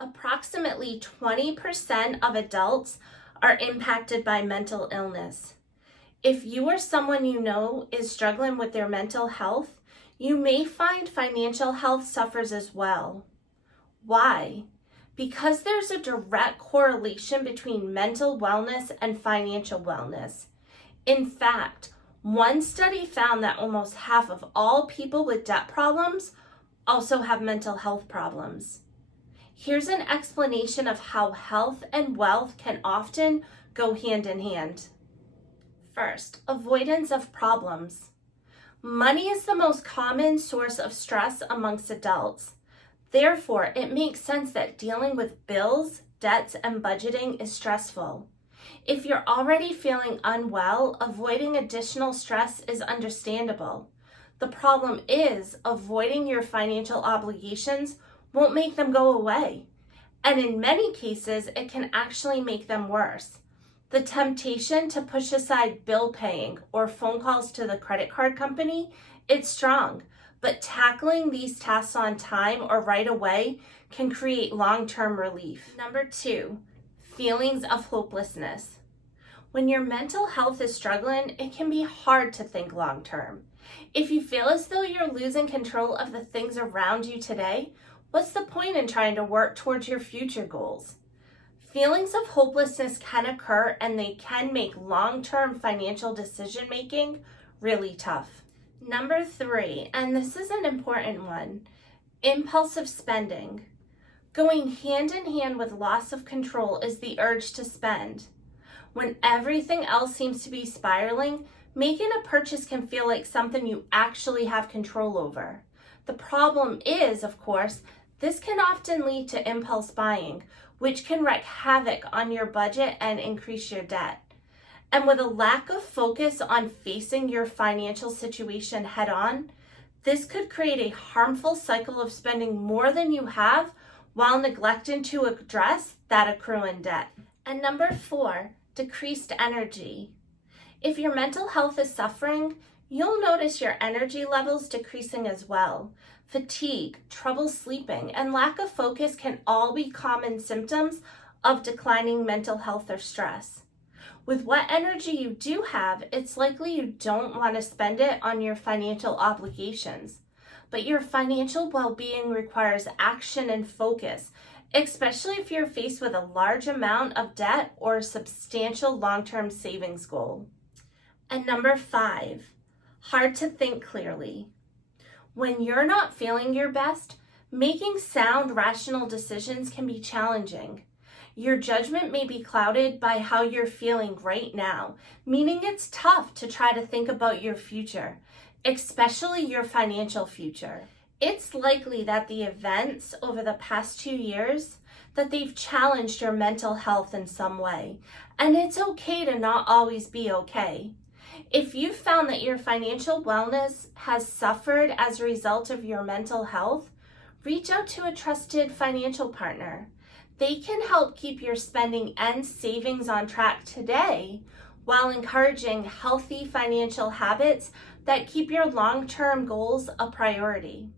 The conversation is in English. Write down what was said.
Approximately 20% of adults are impacted by mental illness. If you or someone you know is struggling with their mental health, you may find financial health suffers as well. Why? Because there's a direct correlation between mental wellness and financial wellness. In fact, one study found that almost half of all people with debt problems also have mental health problems. Here's an explanation of how health and wealth can often go hand in hand. First, avoidance of problems. Money is the most common source of stress amongst adults. Therefore, it makes sense that dealing with bills, debts, and budgeting is stressful. If you're already feeling unwell, avoiding additional stress is understandable. The problem is, avoiding your financial obligations won't make them go away. And in many cases, it can actually make them worse. The temptation to push aside bill paying or phone calls to the credit card company, it's strong. But tackling these tasks on time or right away can create long-term relief. Number 2, feelings of hopelessness. When your mental health is struggling, it can be hard to think long-term. If you feel as though you're losing control of the things around you today, what's the point in trying to work towards your future goals? Feelings of hopelessness can occur and they can make long-term financial decision-making really tough. Number 3, and this is an important one, impulsive spending. Going hand in hand with loss of control is the urge to spend. When everything else seems to be spiraling, making a purchase can feel like something you actually have control over. The problem is, of course, this can often lead to impulse buying, which can wreak havoc on your budget and increase your debt. And with a lack of focus on facing your financial situation head on, this could create a harmful cycle of spending more than you have while neglecting to address that accruing debt. And number 4, decreased energy. If your mental health is suffering, you'll notice your energy levels decreasing as well. Fatigue, trouble sleeping, and lack of focus can all be common symptoms of declining mental health or stress. With what energy you do have, it's likely you don't want to spend it on your financial obligations. But your financial well-being requires action and focus, especially if you're faced with a large amount of debt or a substantial long-term savings goal. And number 5, hard to think clearly. When you're not feeling your best, making sound, rational decisions can be challenging. Your judgment may be clouded by how you're feeling right now, meaning it's tough to try to think about your future, especially your financial future. It's likely that the events over the past 2 years, that they've challenged your mental health in some way, and it's okay to not always be okay. If you found that your financial wellness has suffered as a result of your mental health, reach out to a trusted financial partner. They can help keep your spending and savings on track today while encouraging healthy financial habits that keep your long-term goals a priority.